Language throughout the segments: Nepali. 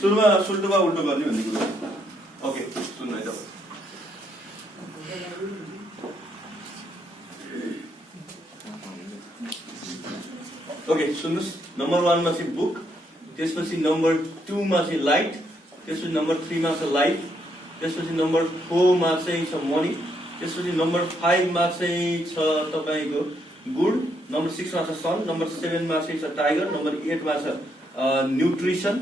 सुरुमा सुल्टो उल्टो गर्ने भन्ने कुरा। ओके सुन्नु है तपाईँ। ओके सुन्नुहोस्, नम्बर 1 मा चाहिँ बुक, त्यसपछि नम्बर 2 मा चाहिँ लाइट, त्यसपछि नम्बर 3 मा छ लाइफ, त्यसपछि नम्बर 4 मा चाहिँ छ मनी, त्यसपछि नम्बर 5 मा चाहिँ छ तपाईको गुड, नम्बर 6 मा छ सन, नम्बर 7 मा चाहिँ छ टाइगर, नम्बर 8 मा छ न्यूट्रिसन।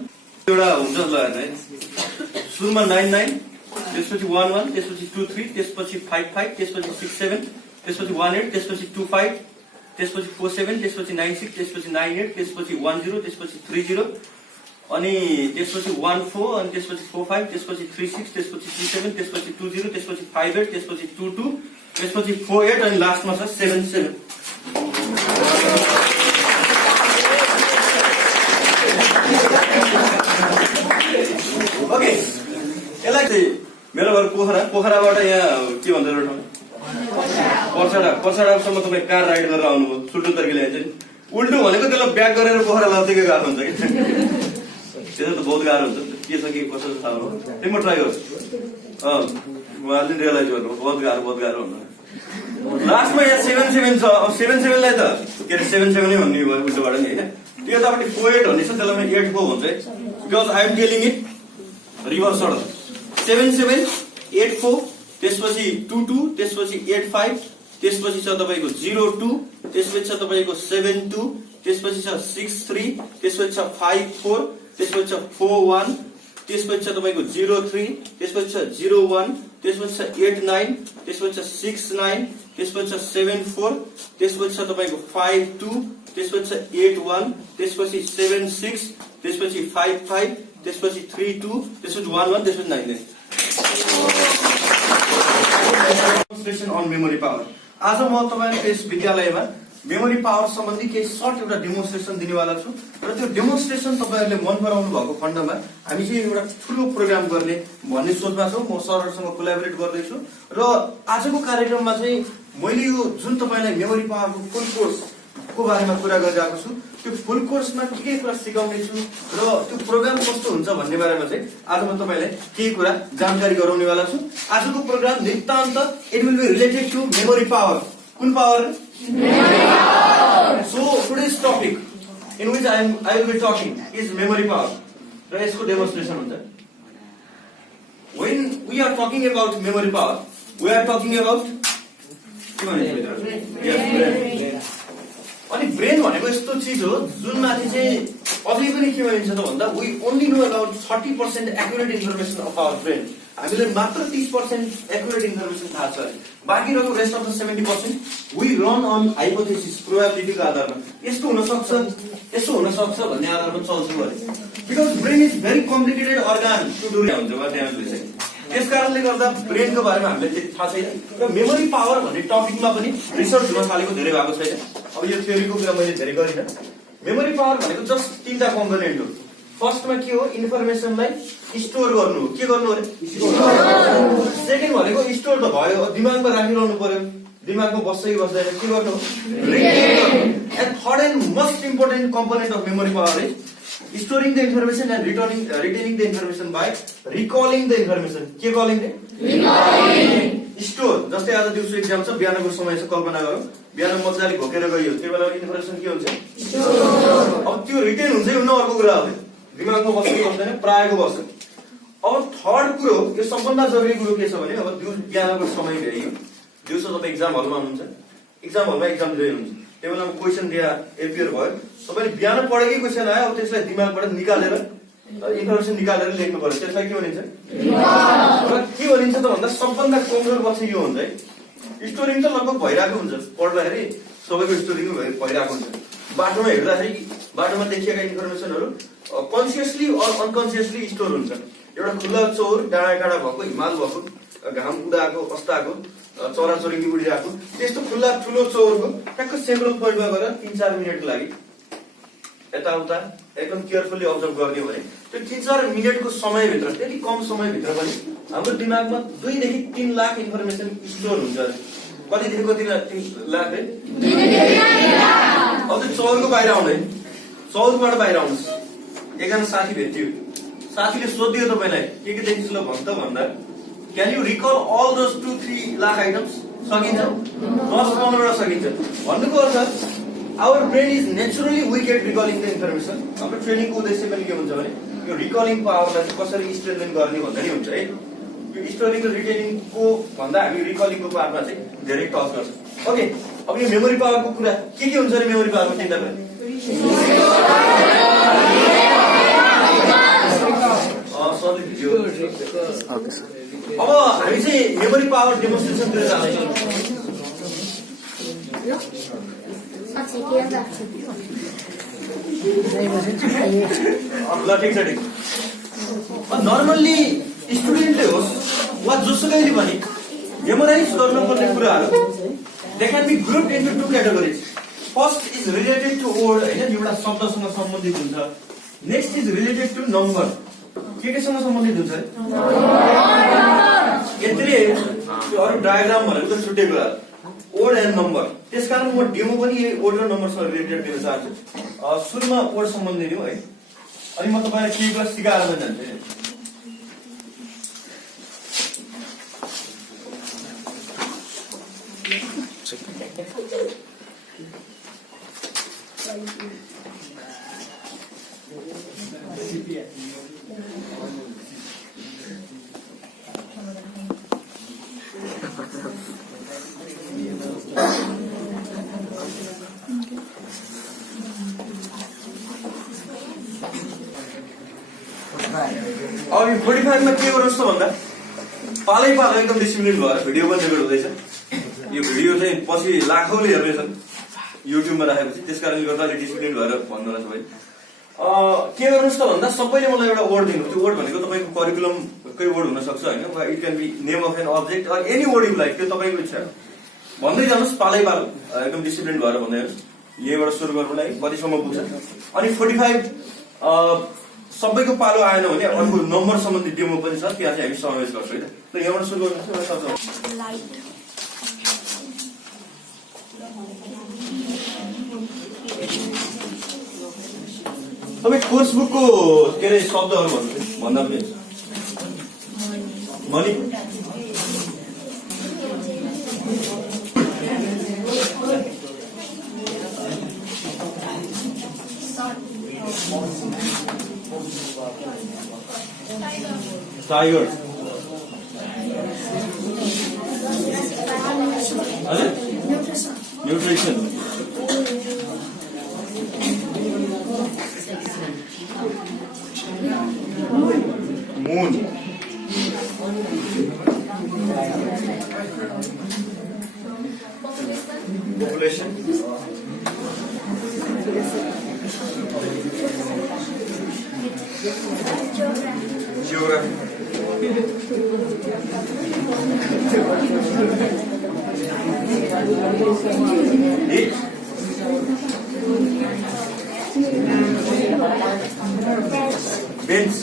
एउटा हुन्छ ल है, सुरुमा 9 9, त्यसपछि 1 1, त्यसपछि 2 3, त्यसपछि 5 5, त्यसपछि 6 7, त्यसपछि 1 8, त्यसपछि 2 5, त्यसपछि 4 7, त्यसपछि 9 6, त्यसपछि 9 8, त्यसपछि 1 0, त्यसपछि 3 0, अनि त्यसपछि 1 4, अनि त्यसपछि 4 5, त्यसपछि 3 6, त्यसपछि 3 7, त्यसपछि 2 0, त्यसपछि 5 8, त्यसपछि 2 2, त्यसपछि 4 8, अनि लास्टमा छ 7 7। ओके, यसलाई चाहिँ मेरो घर पोखराबाट यहाँ के भन्छ एउटा ठाउँ पर्साडासम्म तपाईँ कार राइड गरेर आउनुभयो, सुल्टो तरिकाले ल्यान्छ नि। उल्टो भनेको त्यसलाई ब्याक गरेर पोखरा लाउँदै गाह्रो हुन्छ कि त्यो त बहुत गाह्रो हुन्छ। के छ के कसो छ थाहा हो, म ट्राई गर्छु। उहाँले रियलाइज गर्नु बहुत गाह्रो हुन्छ। लास्टमा यहाँ 7 7 छ। अब 7 7 लाई त के अरे 7 7 नै भन्ने भयो उल्टोबाट नि होइन। त्यो तपाईँले पोएट भन्ने छ, त्यसलाई म 8 4 भन्छ है, because I am telling it reverse order. 7 7 8 4, त्यसपछि 2 2, त्यसपछि 8 5, त्यसपछि छ तपाईको 0 2, त्यसपछि छ तपाईको 7 2, त्यसपछि छ 6 3, त्यसपछि छ 5 4, त्यसपछि छ 4 1, त्यसपछि छ तपाईको 0 3, त्यसपछि छ 0 1, त्यसपछि छ 8 9, त्यसपछि छ 6 9, त्यसपछि छ 7 4, त्यसपछि छ तपाईको 5 2, त्यसपछि छ 8 1, त्यसपछि 7 6, त्यसपछि 5 5, त्यसपछि 3 2, त्यसपछि 1 1, त्यसपछि 9 9। Demonstration on memory power. आज म तपाईहरुको यस विद्यालयमा मेमोरी पावर सम्बन्धी केही सर्ट एउटा डेमोन्स्ट्रेसन दिनेवाला छु र त्यो डेमोन्स्ट्रेसन तपाईहरुले मन पराउनु भएको खण्डमा हामी चाहिँ एउटा ठूलो प्रोग्राम गर्ने भन्ने सोचमा छौं। म सरहरुसँग कोल्याबोरेट गर्दै छु र आजको कार्यक्रममा चाहिँ मैले यो जुन तपाईलाई मेमोरी पावरको फुल कोर्सको बारेमा कुरा गरिरहेको छु, त्यो फुल कोर्समा के कुरा सिकाउने छु र त्यो प्रोग्राम कस्तो हुन्छ भन्ने बारेमा चाहिँ आज म तपाईलाई केही कुरा जानकारी गराउनेवाला छु। आजको प्रोग्राम नितान्त it will be related to memory power. कुन power? Memory power. So today's topic in which I will be talking is memory power र यसको डेमोन्स्ट्रेसन हुन्छ। When we are talking about memory power, we are talking about के भन्छ? अनि ब्रेन भनेको यस्तो चीज हो जुन माथि चाहिँ अझै पनि के भनिन्छ त भन्दा we only know about 30% accurate information of our brain. हामीले मात्र 30% एक्युरेट इन्फर्मेसन थाहा छ। बाँकी रहेको rest of the 70% we run on hypothesis, प्रोबेबिलिटीको आधारमा यस्तो हुन सक्छ भन्ने आधारमा चल्छौँ अरे। Because brain is very complicated organ to do हुन्छ वा त्यस कारणले गर्दा ब्रेनको बारेमा हामीले त्यति थाहा छैन र मेमोरी पावर भन्ने टपिकमा पनि रिसर्च हुन थालेको धेरै भएको छैन। अब यो थ्योरीको कुरा मैले धेरै गरिन। मेमोरी पावर भनेको जस्ट तीनटा कम्पोनेन्ट हो। फर्स्टमा के हो? इन्फर्मेसनलाई स्टोर गर्नु हो। के गर्नु अरे? सेकेन्ड भनेको स्टोर त भयो, दिमागमा राखिरहनु पर्यो, दिमागमा बस्छ कि बस्दैन, के गर्नु हो? And third and most important component of memory power is storing the information and retaining the information by recalling the information. के calling रे? Recalling. Store जस्तै आज दिउँसो एक्जाम छ, बिहानको समय छ, कल्पना गरौँ बिहान मजाले घोकेर गइयो, त्यो बेला इन्फर्मेसन के हुन्छ? स्टोर। अब त्यो रिटेन हुन्छ कि हुन्न अर्को कुरा हो। दिमागमा बस्छ कि बस्दैन? प्रायको बस्छ। अब थर्ड कुरो, यो सबभन्दा जरुरी कुरो के छ भने अब बिहानको समय भ्याइयो, दिउँसो तपाईँ एक्जाम हलमा हुनुहुन्छ, एक्जाम हलमा एक्जाम दिँदै हुनुहुन्छ, त्यो बेलामा क्वेसन दिया एपियर भयो, तपाईले बिहान पढेकै क्वेसन आयो, अब त्यसलाई दिमागबाट निकालेर इन्फर्मेसन निकालेर लेख्नु पर्यो। त्यसलाई के भनिन्छ? रिकल। के भनिन्छ त भन्दा सबभन्दा कमजोर पक्ष यो हुन्छ है, स्टोरिङ त लगभग भइरहेको हुन्छ, पढ्दाखेरि सबैको स्टोरिङ भइरहेको हुन्छ। बाटोमा हिँड्दाखेरि बाटोमा देखिएका इन्फर्मेसनहरू कन्सियसली अर अनकन्सियसली स्टोर हुन्छ। एउटा खुल्ला चौर, डाँडा काँडा भएको, हिमाल भएको, घाम उदाएको, अस्ताएको, चरा चुरुङ्गी उडिरहेको त्यस्तो खुल्ला ठुलो चौरको ट्याक्क सेन्ट्रल पोइन्टमा गएर 3-4 मिनटको लागि यताउता एकदम केयरफुल्ली अब्जर्भ गर्ने भने त्यो 3-4 मिनटको समयभित्र, त्यति कम समयभित्र पनि हाम्रो दिमागमा 2 देखि 3 लाख इन्फर्मेसन स्टोर हुन्छ। कतिदेखि कति लाख है? 2 देखि 3 लाख। अब त्यो चौरको बाहिर आउँदैन, चौरबाट बाहिर आउनुहोस्। एकजना साथी भेट्यो, साथीले सोधियो तपाईलाई के देखिन्छ ल भन्छ भन्दा can you recall all those 2-3 lakh items सकिन्छ 10-15 सकिन्छ भन्नुको अर्थ our brain is naturally weak at recalling the information हाम्रो ट्रेनिङको उद्देश्य पनि के हुन्छ भने यो रिकलिङ पावरलाई चाहिँ कसरी स्ट्रेन्थन गर्ने भन्दा नि हुन्छ है यो हिस्टोरिकल रिटेनिङको भन्दा हामी रिकलिङको पावरमा चाहिँ धेरै टच गर्छ ओके अब यो मेमोरी पावरको कुरा के हुन्छ नि मेमोरी पावरमा चिन्ता गर्नु अब हामी चाहिँ मेमोरी पावर डेमोन्स्ट्रेसनतिर जाँदैछौँ ल ठिक छ ठिक नर्मल्ली स्टुडेन्टले होस् वा जोसुकैले पनि मेमोराइज गर्नुपर्ने कुराहरू they can be group into 2 categories first is related to word हैन एउटा शब्दसँग सम्बन्धित हुन्छ next is related to number के सँग सम्बन्धित हुन्छ यतिले त्यो अरु डायग्राम भनेको त छुट्टै कुरा वर्ड एन्ड नम्बर त्यसकारण म डेमो पनि यही वर्ड र नम्बरसँग रिलेटेड दिन चाहन्छु सुरुमा वर्ड सम्बन्धी लिउँ है अनि म तपाईलाई केही कुरा सिकाएर पनि जान्छु अब यो 45 मा के गर्नुस् त भन्दा पालै पालो एकदम डिसिप्लिन भएर भिडियो पनि रेकर्ड हुँदैछ यो भिडियो चाहिँ पछि लाखौंले हेर्नेछन् युट्युबमा राखेपछि त्यसकारणले गर्दा अलि डिसिप्लिन भएर भन्नु होला सबै के गर्नुस् त भन्दा सबैले मलाई एउटा वर्ड दिनु त्यो वर्ड भनेको तपाईको करिकुलमकै वर्ड हुन सक्छ हैन वा it can be name of an object or any word you like त्यो तपाईको इच्छा हो भन्दै जानुस् पालै पालो एकदम डिसिप्लिन भएर भन्दै जानुस् यहीबाट सुरु गर्नुलाई कतिसम्म पुग्छ अनि 45 सबैको पालो आएन भने अर्को नम्बर सम्बन्धी डेमो पनि छ त्यहाँ चाहिँ हामी समावेश गर्छौँ हैन त यहाँबाट सुरु गर्नुस् लाइट तपाईँ कोर्स बुकको के अरे शब्दहरू भन्दा पनि money tiger nutrition moon population geography bench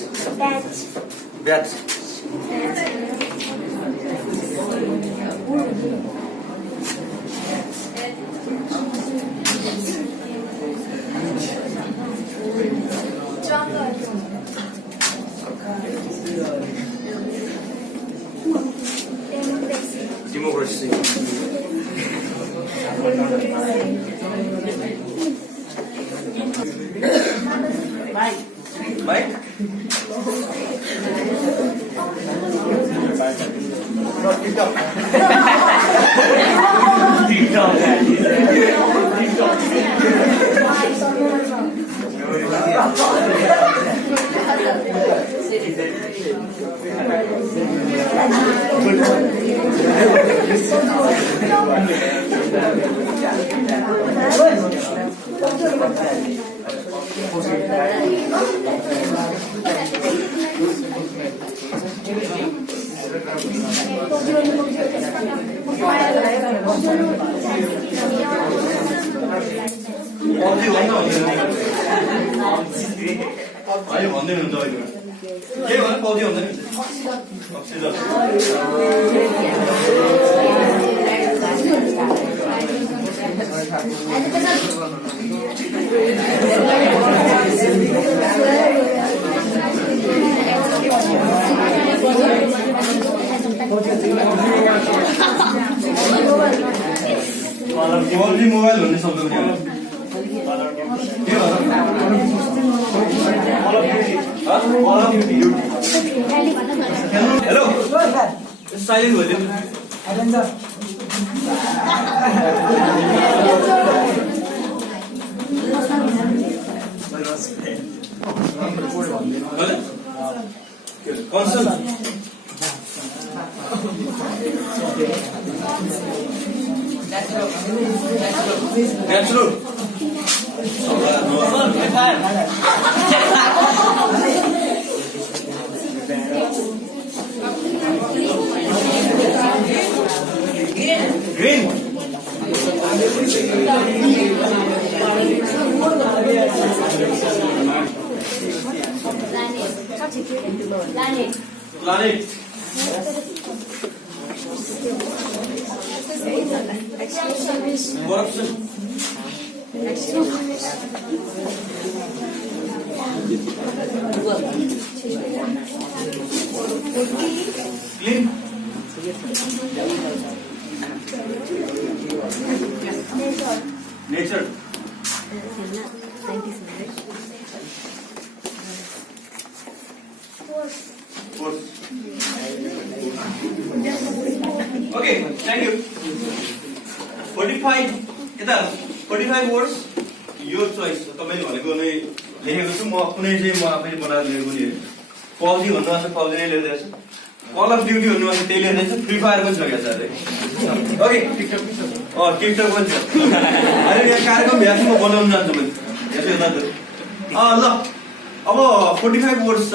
batch democracy Mike TikTok अहिले भन्दै हुनुहुन्छ अहिले के भने पौडी हुन्छ नि क्वालिटी मोबाइल भन्ने शब्द पनि हेलो साइलेन्ट भइदियो concern Natural. Green. Planet. Corruption. Clean. Nature. Force. Okay, thank you. 45 words your choice. तपाईले भनेको नै लेखेको छु म कुनै चाहिँ म आफैले बनाएर लेखेको नि पब्जी भन्नुमा चाहिँ पब्जी नै लेख्दै छु कल अफ ड्युटी भन्नुमा चाहिँ त्यही लेख्दै छु फ्री फायर पनि छ क्या सर ओके टिकटक पनि छ अहिले यहाँ कार्यक्रम भ्यास म बनाउन जान्छु मैले यता ल अब 45 वर्ड्स छ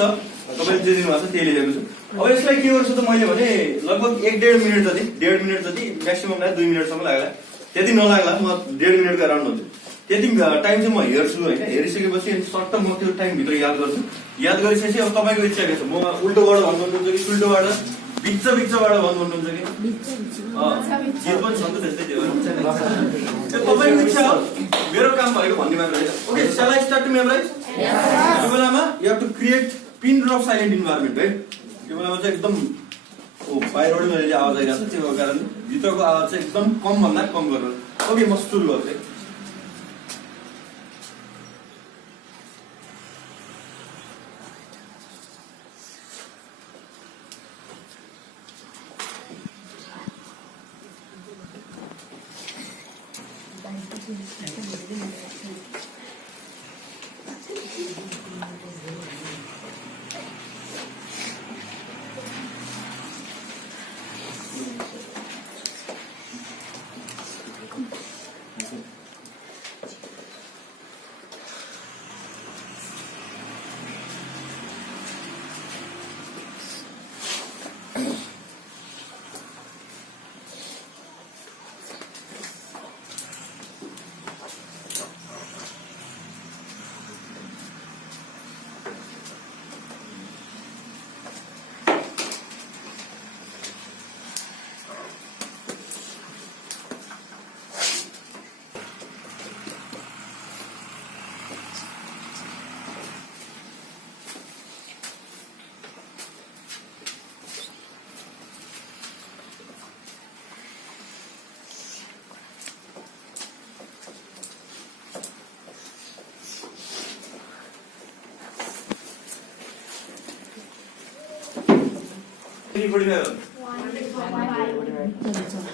तपाईले जे दिनुभएको छ त्यही लेखेको छु अब यसलाई के गर्छु त मैले भने लगभग 1.5 मिनेट जति 1.5 मिनेट जति म्याक्सिमम 2 मिनेटसम्म लाग्ला त्यति नलाग्ला म 1.5 मिनेटको अराउन्ड हुन्छु त्यति टाइम चाहिँ म हेर्छु हैन हेरिसकेपछि सर्ट टर्म म त्यो टाइम भित्र याद गर्छु याद गरिसकेपछि अब तपाईको इच्छा के छ म उल्टोबाट भन्नुहुन्छ कि सुल्टोबाट बिचबाट भन्नुहुन्छ कि जे पनि छ त त्यस्तै त्यो तपाईको इच्छा हो मेरो काम भएको भन्ने मात्र हैन okay shall I start to memorise यो बेलामा you have to create pin drop silent environment है यो बेलामा चाहिँ एकदम बाहिरबाट मैले आवाज आइरहेको छ त्यो कारणले भित्रको आवाज चाहिँ एकदम कम भन्दा कम गर्नु ओके म सुरु गर्छु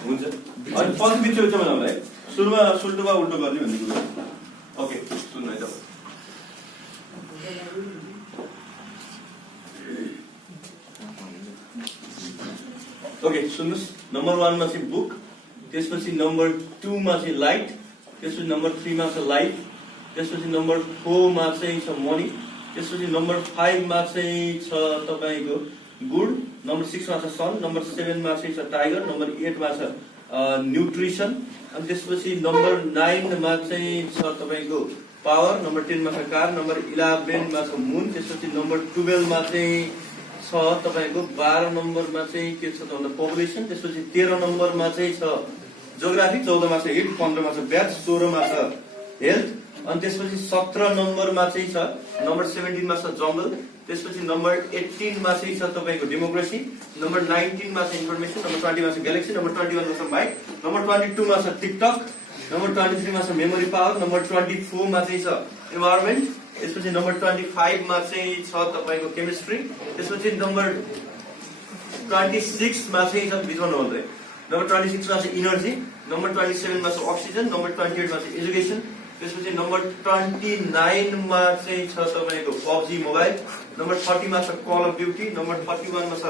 हुन्छ अनि पछि बिच हुन्छ मलाई है सुरुमा सुल्टोमा उल्टो गर्ने भन्ने कुरा ओके सुन्नु है त ओके सुन्नुस् नम्बर 1 मा चाहिँ बुक त्यसपछि नम्बर 2 मा चाहिँ लाइट त्यसपछि नम्बर 3 मा छ लाइफ त्यसपछि नम्बर 4 मा चाहिँ छ मनी त्यसपछि नम्बर 5 मा चाहिँ छ तपाईको गुड नम्बर 6 मा छ सन नम्बर 7 मा चाहिँ छ टाइगर नम्बर 8 मा छ न्यूट्रिसन अनि त्यसपछि नम्बर 9 मा चाहिँ छ तपाईको पावर नम्बर 10 मा छ कार नम्बर 11 मा छ मून त्यसपछि नम्बर 12 मा चाहिँ छ तपाईको 12 नम्बर मा चाहिँ के छ त भन्दा पपुलेसन त्यसपछि 13 नम्बर मा चाहिँ छ जियोग्राफी 14 मा छ हिट 15 मा छ ब्याच 16 मा छ हेल्थ अनि त्यसपछि 17 नम्बर मा चाहिँ छ नम्बर 17 मा छ जंगल त्यसपछि नम्बर 18 मा चाहिँ छ तपाईको डेमोक्रेसी, नम्बर 19 मा छ इन्फर्मेसन, नम्बर 20 मा छ ग्यालेक्सी, नम्बर 21 मा छ माइक, नम्बर 22 मा छ टिकटक, नम्बर 23 मा छ मेमोरी पावर, नम्बर 24 मा चाहिँ छ इन्भाइरोन्मेन्ट, त्यसपछि नम्बर 25 मा चाहिँ छ तपाईको केमिस्ट्री, त्यसपछि नम्बर 26 मा चाहिँ छ बिथोन होल्दै, नम्बर 26 मा छ इनर्जी, नम्बर 27 मा छ अक्सिजन, नम्बर 28 मा छ एजुकेसन, त्यसपछि नम्बर 29 मा चाहिँ छ तपाईको पबजी मोबाइल, नम्बर 30 मा छ कल अफ ड्युटी, नम्बर 31 मा छ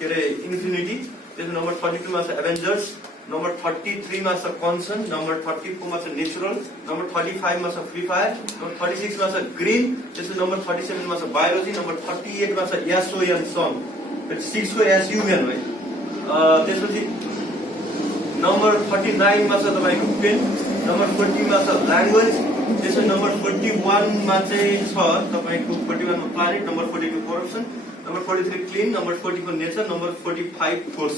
के रे इन्फिनिटी, त्यसपछि नम्बर 32 मा छ एभेन्जर्स, नम्बर 33 मा छ कन्सन, नम्बर 34 मा छ नेचुरल, नम्बर 35 मा छ फ्री फायर, नम्बर 36 मा छ ग्रीन, त्यसपछि नम्बर 37 मा छ बायोलोजी, नम्बर 38 मा छ एसओएन सन, 6 को एसयुएन है, त्यसपछि नम्बर 39 मा छ तपाईको पेन, नम्बर 40 मा छ ल्याङ्ग्वेज, त्यसपछि नम्बर 41 मा चाहिँ छ तपाईको 41 मा planet, number 42 corruption, number 43 clean, number 44 nature, number 45 force.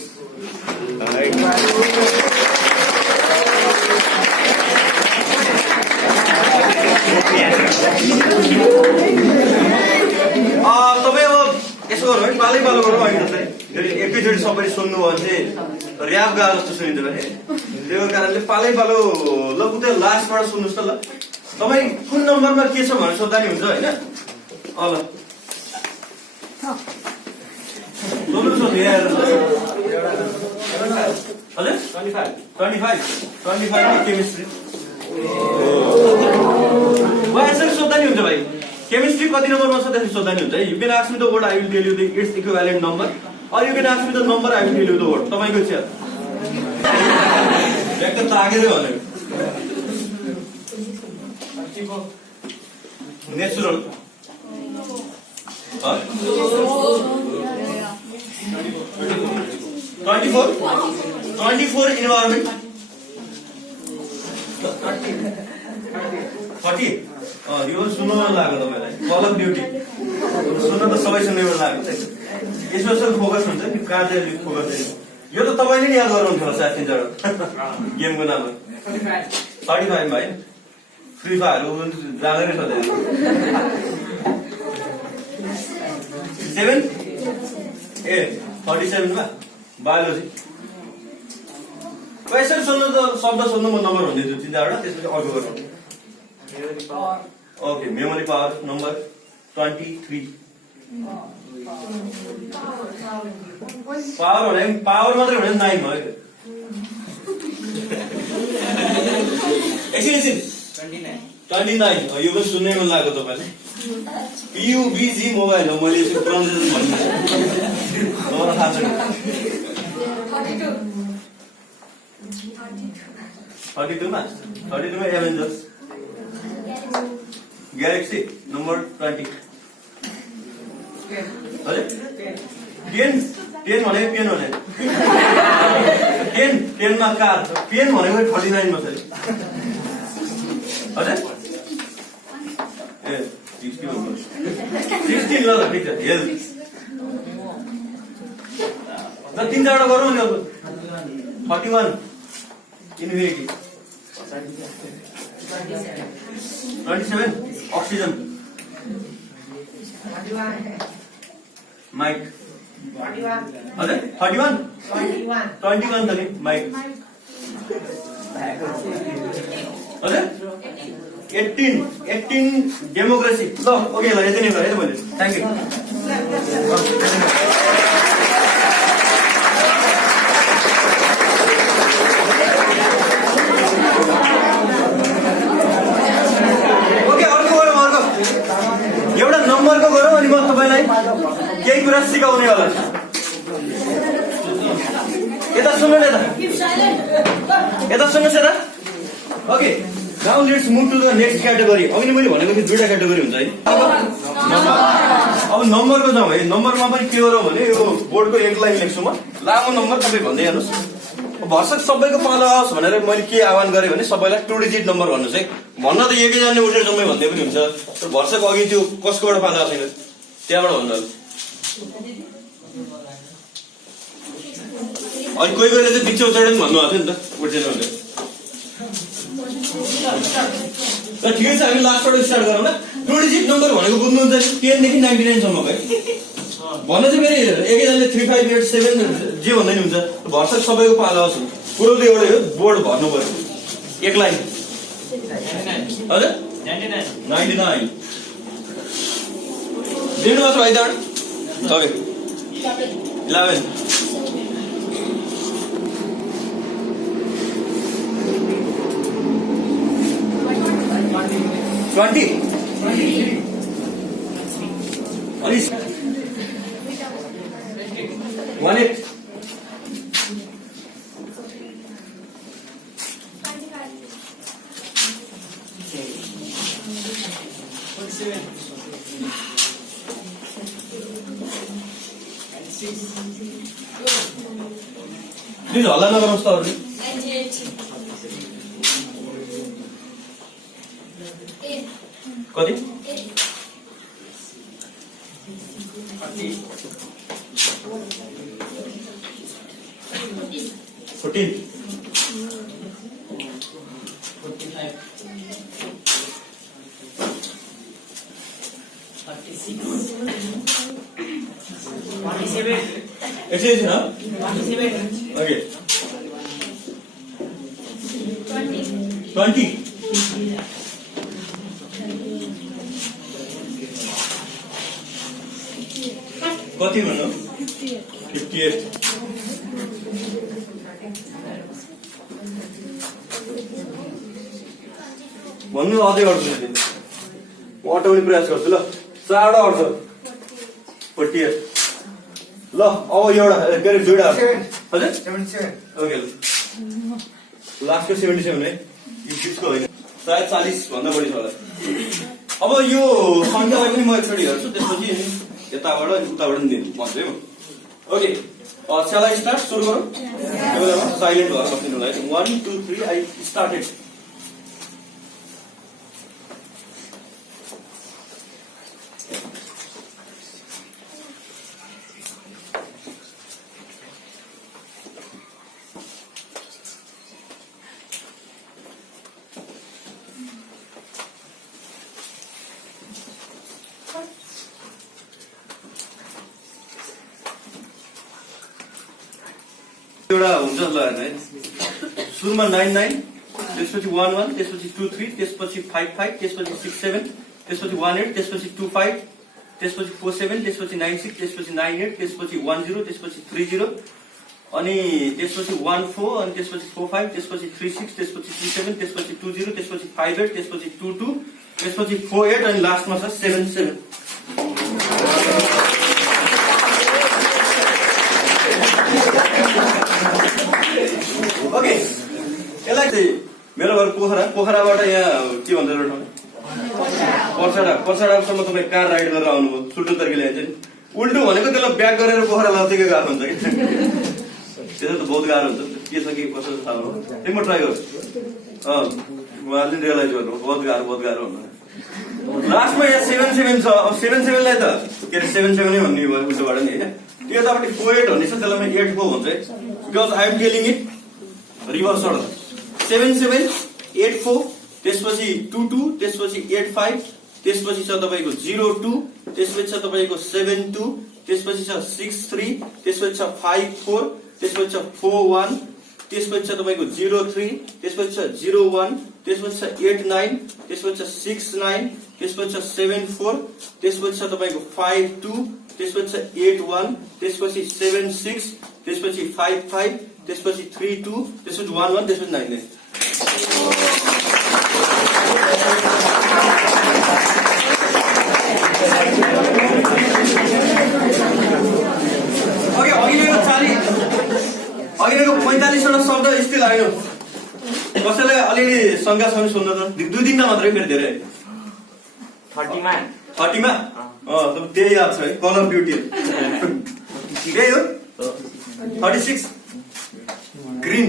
तपाईँ अब यसो गरौँ है, पालै पालो गरौँ होइन चाहिँ एकैचोटि सबैले सुन्नु भयो भने चाहिँ ऱ्याप गा जस्तो सुनिन्छ है, त्यो कारणले पालै पालो ल उतै लास्टबाट सुन्नुहोस् त ल। तपाईँ कुन नम्बरमा के छ भनेर सोध्दा नि हुन्छ होइन। ल सोध्नुहोस् यार। हजुर 25 केमिस्ट्री यसरी सोध्दा नि हुन्छ भाइ। केमिस्ट्री कति नम्बरमा छ त्यसरी सोध्दा नि हुन्छ है। You can ask me the word, I will tell you the it's equivalent number, or you can ask me the number, I will tell you the word. तपाईँको इच्छा। एकदम तागेरै भनेको। नेचुरल 24 इन्भाइरोमेन्ट 30 यो सुन्नु मन लाग्यो तपाईँलाई। कल अफ ड्युटी सुन्न त सबै सुन्ने मन लाग्यो। यसमा यसो फोकस हुन्छ नि, कहाँ चाहिँ फोकस चाहिँ यो त तपाईँले नि याद गर्नुहुन्छ होला सायद तिन चारवटा गेमको नाम 35 भाइ फ्री फायर जाँदै रहेछ 7 ए 47 मा बायोलोजी। यसरी सोध्नु त शब्द सोध्नु म नम्बर भनिदिन्छु तिन चारवटा, त्यसपछि अर्को गरौँ। Okay memory power number 23। Power भने पावर मात्रै भने 9 भयो। एकछिन 29 यो पनि सुन्नै मन लाग्यो तपाईँले। PUBG मोबाइल हो, मैले यसको प्रोनाउन्सिएसन भनिदिन्छु तपाईँलाई थाहा छैन। 32 मा एभेन्जर्स, ग्यालेक्सी नम्बर 20। हजुर 10 भने पेन भने 10 मा कार, पेन भनेको 39 मा छ। हजुर ए 16 ल त ठिक छ। हेल्थ ल तिन चारवटा गरौँ नि अब। 31 इन्फिनिटी, 27 अक्सिजन, माइक। हजुर 21 त नि माइक। हजुर 18 डेमोक्रेसी। ल ओके ल यति नै भयो है मैले। Thank you. एउटा नम्बरको गरौँ अनि म तपाईँलाई केही कुरा सिकाउने होला। यता सुन्नु न, यता सुन्नुहोस् यता। Okay now let's move to the next category. अघि मैले भनेको थिएँ दुईटा क्याटेगोरी हुन्छ है। अब नम्बरको जाउँ है। नम्बरमा पनि के गरौँ भने यो बोर्डको एक लाइन लेख्छु म, लामो नम्बर तपाईँ भन्दै हेर्नुहोस्। भर्सक सबैको पालो आओस् भनेर मैले के आह्वान गरेँ भने सबैलाई 2 डिजिट नम्बर भन्नुहोस् है। भन्न त एकैजनाले उठेर जम्मै भन्दै पनि हुन्छ, तर भर्सक अघि त्यो कसकोबाट पालो आएको छैन त्यहाँबाट भन्नु। अनि कोही कोहीले चाहिँ बिच उचाइ पनि भन्नुभएको थियो नि त, उठेन भने। ल ठिकै छ, हामी लास्टबाट स्टार्ट गरौँ ल। 2 डिजिट नम्बर भनेको बुझ्नुहुन्छ नि, 10 देखि 99 सम्मको है। भन्नु चाहिँ फेरि एकैजनाले 3 5 8 7 जे भन्दै नि हुन्छ, भर्सक सबैको पालो आउँछ। कुरो त एउटै हो, बोर्ड भर्नु पर्यो। एक लाइन हजुर 99 दिनुहोस् भाइ दाड। ओके 11 20 अनि 18 प्लिज हल्ला नगर्नुहोस् त अरूले। 98 कति 14 ऐसे है ना? ओके 20 कति भन्नु 58 भन्नु अझै गर्छु नि अटाउने प्रयास गर्छु ल। चारवटा अट्छ 48 ल। अब एउटा के अरे दुईवटा हजुर 77 ओके लास्टको 77 है, यो बिचको होइन, सायद 40 भन्दा बढी छ होला। अब यो सङ्ख्यालाई पनि म एकचोटि हेर्छु, त्यसपछि यताबाट अनि उताबाट पनि दिनु भन्छु है म। ओके सेलाई स्टार्ट सुरु गरौँ। त्यो बेलामा साइलेन्ट भएर बस्दिनुलाई 1 2 3 आई स्टार्टेड। एउटा हुन्छ ल हेर्नु है, सुरुमा 99, त्यसपछि 11, त्यसपछि 23, त्यसपछि 55, त्यसपछि 67, त्यसपछि 18, त्यसपछि 25, त्यसपछि 47, त्यसपछि 96, त्यसपछि 98, त्यसपछि 10, त्यसपछि 30, अनि त्यसपछि 14, अनि त्यसपछि 45, त्यसपछि 36, त्यसपछि 37, त्यसपछि 20, त्यसपछि 58, त्यसपछि 22, त्यसपछि 48 अनि लास्टमा छ 77। ओके यसलाई चाहिँ मेरो घर पोखराबाट यहाँ के भन्छ एउटा पर्साडासम्म तपाईँ कार राइड गरेर आउनुभयो, छुट्टो तरिकाले ल्याइन्छ नि। उल्टो भनेको त्यसलाई ब्याक गरेर पोखरा लग्थेको गाह्रो हुन्छ कि त्यसो त बहुत गाह्रो हुन्छ। के छ कि कसो छ थाहा हो, एकमा ट्राई गर्छु। उहाँले रियलाइज गर्नु बहुत गाह्रो हुन्छ। लास्टमा यहाँ 77 छ। अब 77लाई त के अरे 77 नै भन्ने भयो उल्टोबाट नि होइन। यतापट्टि 48 भन्ने छ, त्यसलाई म 84 भन्छ है, because I am telling it reverse order. 77 84, त्यसपछि 22, त्यसपछि 85, त्यसपछि छ तपाईँको 02, त्यसपछि छ तपाईँको 72, त्यसपछि छ 63, त्यसपछि छ 54, त्यसपछि छ 41, त्यसपछि छ तपाईँको 03, त्यसपछि छ 01, त्यसपछि छ 89, त्यसपछि छ 69, त्यसपछि छ 74, त्यसपछि छ तपाईँको 52, त्यसपछि छ 81, त्यसपछि 76, त्यसपछि 55, त्यसपछि 32, त्यसपछि 11, त्यसपछि 99। अघिल्लो 45वटा शब्द स्टिल आएन। कसैलाई अलिअलि शङ्का छ भने सुन्न त, 2 दिनमा मात्रै फेरि धेरै 30मा त्यही याद छ है, कल अफ ड्युटी त्यही हो। 36 ग्रिन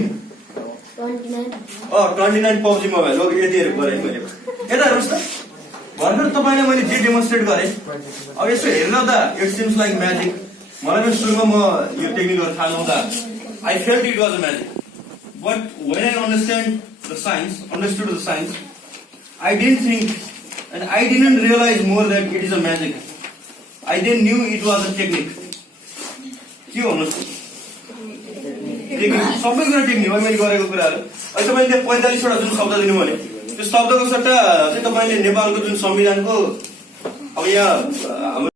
29 पब्जी मोबाइल। ओके यतिहरू गरेँ मैले। यता हेर्नुहोस् त, भर्खर तपाईँलाई मैले जे डेमोन्स्ट्रेट गरेँ, अब यसो हेर्दा त इट सिम्स लाइक म्याजिक। मलाई पनि सुरुमा म यो टेक्निकहरू थाहा नहुँदा I felt it was a magic, but when I understood the science, I didn't think and I didn't realize more that it is a magic. I then knew it was a technique. के भन्नुहोस् टेक्निक सबै कुरा टेक्निक हो मैले गरेको कुराहरू अहिले मैले 45 वटा जुन शब्द दिनु भने त्यो शब्दको सट्टा चाहिँ तपाईले नेपालको जुन संविधानको अब यहाँ